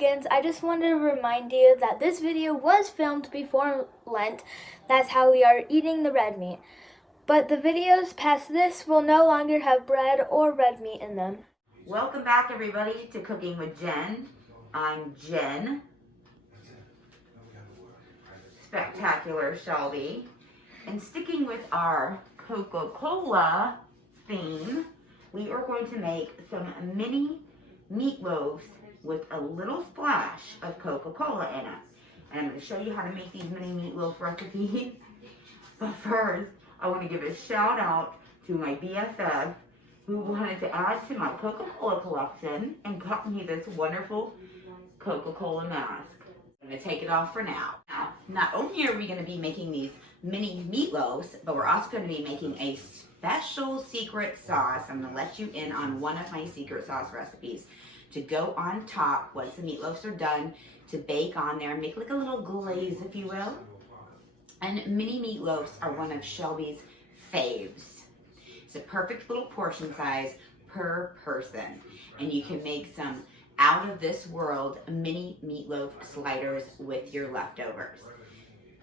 begins, I just wanted to remind you that this video was filmed before Lent. That's how we are eating the red meat. But the videos past this will no longer have bread or red meat in them. Welcome back, everybody, to Cooking with Jen. I'm Jen. Spectacular Shelby. And sticking with our Coca-Cola theme, we are going to make some mini meatloaves with a little splash of Coca-Cola in it. And I'm going to show you how to make these mini meatloaf recipes. But first, I want to give a shout out to my BFF who wanted to add to my Coca-Cola collection and got me this wonderful Coca-Cola mask. I'm going to take it off for now. Now, not only are we going to be making these mini meatloaves, but we're also going to be making a special secret sauce. I'm going to let you in on one of my secret sauce recipes to go on top once the meatloaves are done, to bake on there, make like a little glaze, if you will. And mini meatloaves are one of Shelby's faves. It's a perfect little portion size per person. And you can make some out of this world mini meatloaf sliders with your leftovers.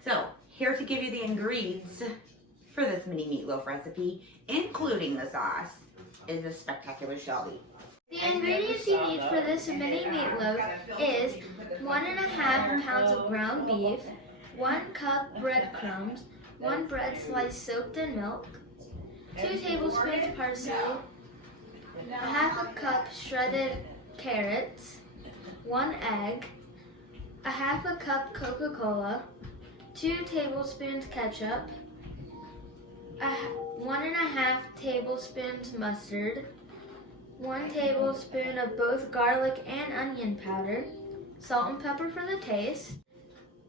So here to give you the ingredients for this mini meatloaf recipe, including the sauce, is the spectacular Shelby. The ingredients you need for this mini meatloaf is 1.5 pounds of ground beef, 1 cup breadcrumbs, 1 bread slice soaked in milk, 2 tablespoons parsley, 1/2 cup shredded carrots, 1 egg, 1/2 cup Coca-Cola, 2 tablespoons ketchup, 1.5 tablespoons mustard, 1 tablespoon of both garlic and onion powder, salt and pepper for the taste.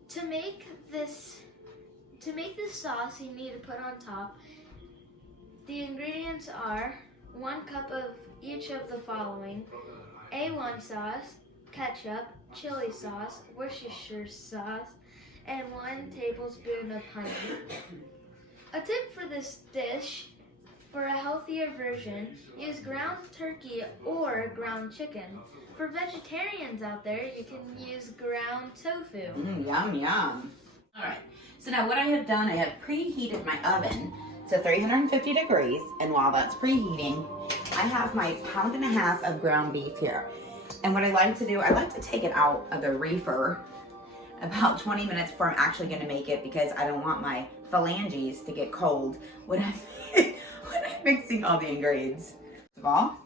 To make this sauce, you need to put on top. The ingredients are 1 cup of each of the following: A1 sauce, ketchup, chili sauce, Worcestershire sauce, and 1 tablespoon of honey. A tip for this dish: for a healthier version, use ground turkey or ground chicken. For vegetarians out there, you can use ground tofu. Yum, yum. All right, so now what I have done, I have preheated my oven to 350 degrees, and while that's preheating, I have my 1.5 pounds of ground beef here. And what I like to do, I like to take it out of the reefer about 20 minutes before I'm actually going to make it, because I don't want my phalanges to get cold when I'm mixing all the ingredients. First of all,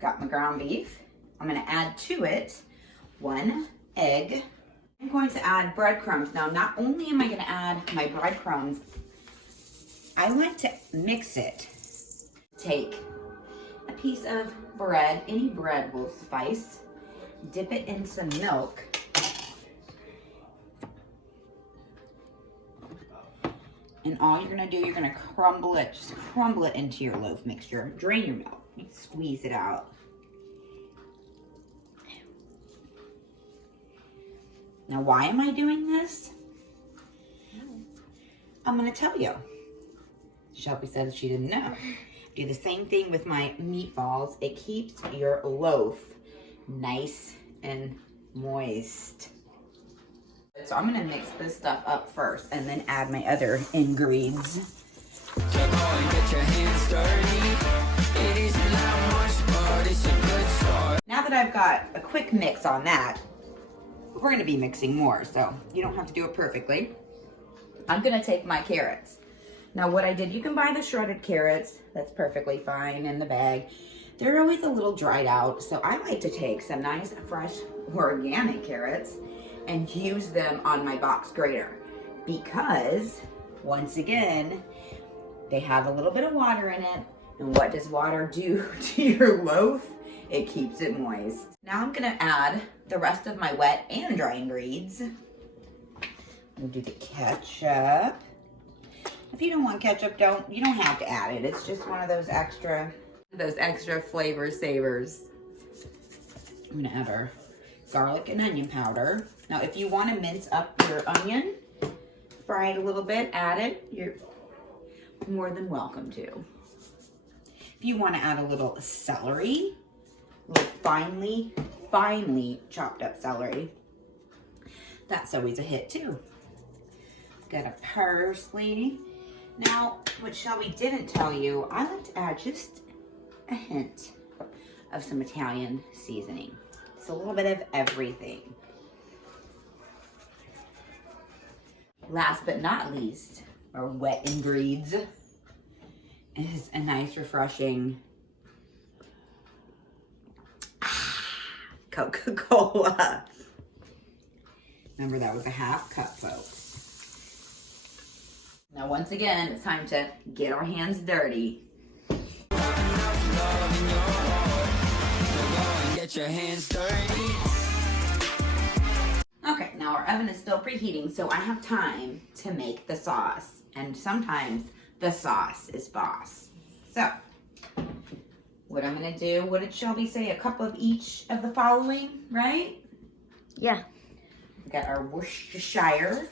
got my ground beef. I'm going to add to it 1 egg. I'm going to add breadcrumbs. Now, not only am I going to add my breadcrumbs, I like to mix it. Take a piece of bread, any bread will suffice, dip it in some milk, and all you're going to do, you're going to crumble it, just crumble it into your loaf mixture. Drain your milk, squeeze it out. Now, why am I doing this? I'm going to tell you. Shelby said she didn't know. Do the same thing with my meatballs. It keeps your loaf nice and moist. So I'm going to mix this stuff up first and then add my other ingredients. Now that I've got a quick mix on that, we're going to be mixing more, so you don't have to do it perfectly. I'm going to take my carrots. Now what I did, you can buy the shredded carrots. That's perfectly fine in the bag. They're always a little dried out, so I like to take some nice, fresh, organic carrots and use them on my box grater, because, once again, they have a little bit of water in it. And what does water do to your loaf? It keeps it moist. Now I'm going to add the rest of my wet and dry ingredients. We'll do the ketchup. If you don't want ketchup, you don't have to add it. It's just one of those extra flavor savers. I'm gonna add our garlic and onion powder. Now, if you want to mince up your onion, fry it a little bit, add it. You're more than welcome to. If you want to add a little celery, a little finely finely chopped up celery. That's always a hit too. Got a parsley. Now, what Shelby didn't tell you, I like to add just a hint of some Italian seasoning. It's a little bit of everything. Last but not least, our wet ingredients is a nice, refreshing Coca-Cola. Remember, that was a half cup, folks. Now, once again, it's time to get our hands dirty. Get your hands dirty. Okay, now our oven is still preheating, so I have time to make the sauce. And sometimes the sauce is boss. So, what I'm gonna do, what did Shelby say? A cup of each of the following, right? Yeah. We got our Worcestershire,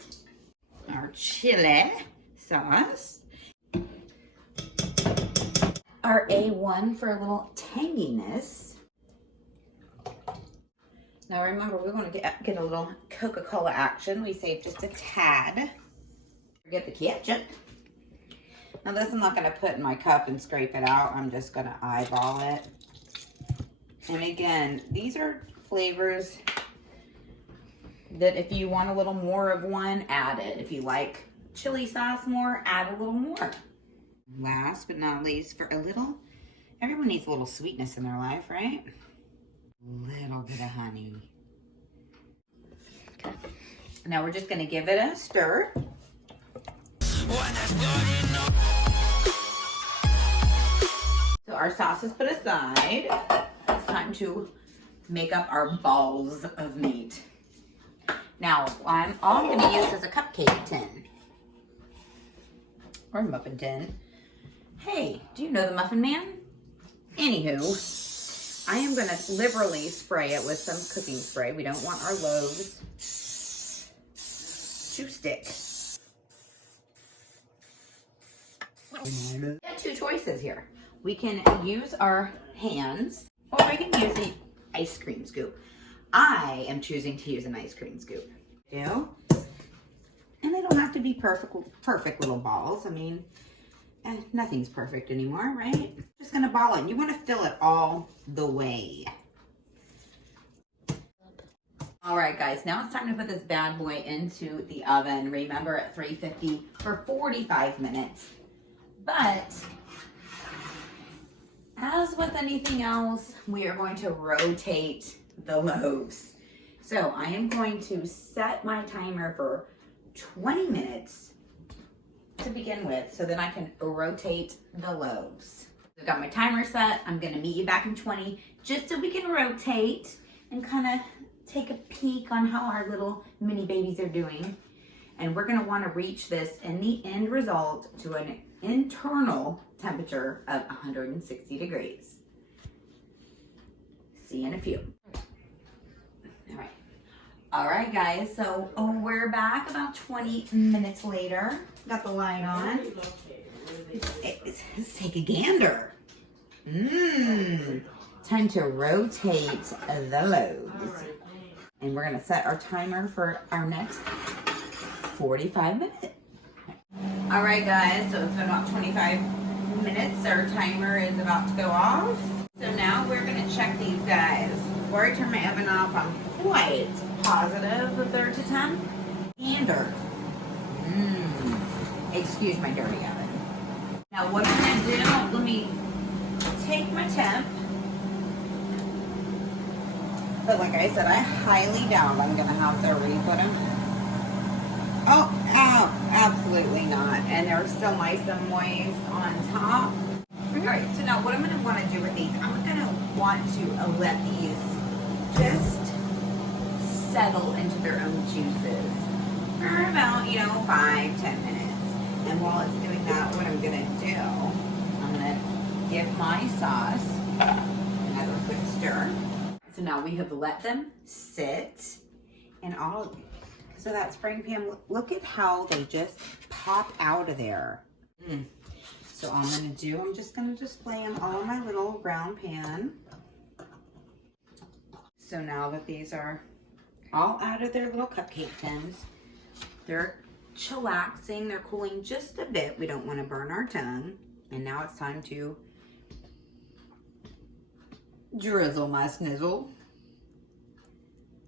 our chili sauce, our A1 for a little tanginess. Now remember, we want to get a little Coca-Cola action. We save just a tad. Forget the ketchup. Now this I'm not going to put in my cup and scrape it out. I'm just going to eyeball it. And again, these are flavors that if you want a little more of one, add it. If you like chili sauce more, add a little more. Last but not least, for a little, everyone needs a little sweetness in their life, right? Little bit of honey. Okay. Now we're just going to give it a stir. So our sauce is put aside. It's time to make up our balls of meat. Now, all I'm going to use is a cupcake tin. Or muffin tin. Hey, do you know the Muffin Man? Anywho, I am going to liberally spray it with some cooking spray. We don't want our loaves to stick. We have two choices here. We can use our hands, or we can use the ice cream scoop. I am choosing to use an ice cream scoop. And they don't have to be perfect little balls. I mean, nothing's perfect anymore, right? Just gonna ball it. You want to fill it all the way. All right, guys, now it's time to put this bad boy into the oven. Remember, at 350 for 45 minutes. But as with anything else, we are going to rotate the loaves. So I am going to set my timer for 20 minutes to begin with, so then I can rotate the loaves. I've got my timer set. I'm gonna meet you back in 20, just so we can rotate and kind of take a peek on how our little mini babies are doing. And we're gonna wanna reach this in the end result to an internal temperature of 160 degrees. See you in a few. All right, guys, so we're back about 20 minutes later. Got the light on. Let's take a gander. Time to rotate the loaves. And we're gonna set our timer for our next 45 minutes. All right, guys, so it's been about 25 minutes. Our timer is about to go off. So now we're gonna check these guys. Before I turn my oven off, I'm quite positive that they're to 10. Gander. Excuse my dirty oven. Now what I'm gonna do, let me take my temp. But like I said, I highly doubt I'm gonna have to re-put them. Oh, absolutely not. And they're still nice and moist on top. All right, so now what I'm gonna wanna do with these, I'm gonna want to let these just settle into their own juices for about, 5-10 minutes. And while it's doing that, what I'm gonna do, I'm gonna give my sauce another quick stir. So now we have let them sit and so that spring pan, look at how they just pop out of there. So all I'm gonna do, I'm just gonna display them all in my little round pan. So now that these are all out of their little cupcake tins, they're chillaxing, they're cooling just a bit. We don't want to burn our tongue. And now it's time to drizzle my snizzle.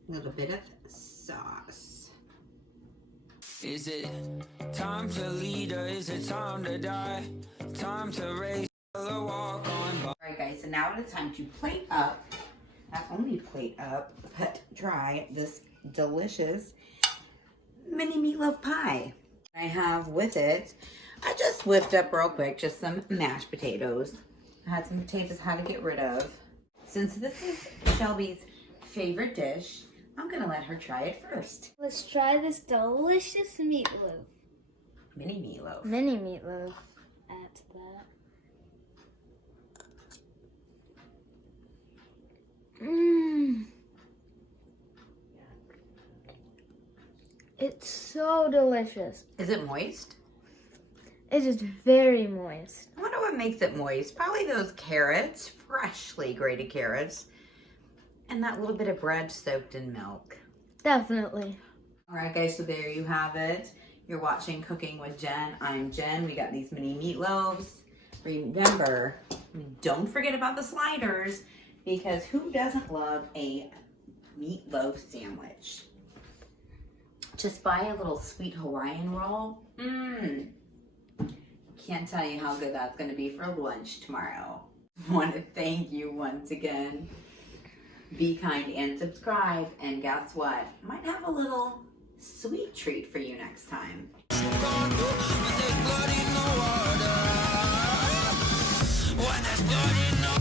A little bit of sauce. Is it time to lead or is it time to die? Time to raise or walk on by. Alright guys, so now it is time to plate up, not only plate up, but dry this delicious mini meatloaf pie. I have with it, I just whipped up real quick, just some mashed potatoes. I had some potatoes I had to get rid of. Since this is Shelby's favorite dish, I'm gonna let her try it first. Let's try this delicious meatloaf. Mini meatloaf. Mini meatloaf. Add to that. Mmm. It's so delicious. Is it moist? It is very moist. I wonder what makes it moist. Probably those carrots, freshly grated carrots, and that little bit of bread soaked in milk. Definitely. All right, guys, so there you have it. You're watching Cooking with Jen. I'm Jen. We got these mini meatloaves. Remember, don't forget about the sliders, because who doesn't love a meatloaf sandwich? Just buy a little sweet Hawaiian roll. Can't tell you how good that's going to be for lunch tomorrow. I want to thank you once again. Be kind and subscribe. And guess what? Might have a little sweet treat for you next time. When there's blood in the water, when there's blood in the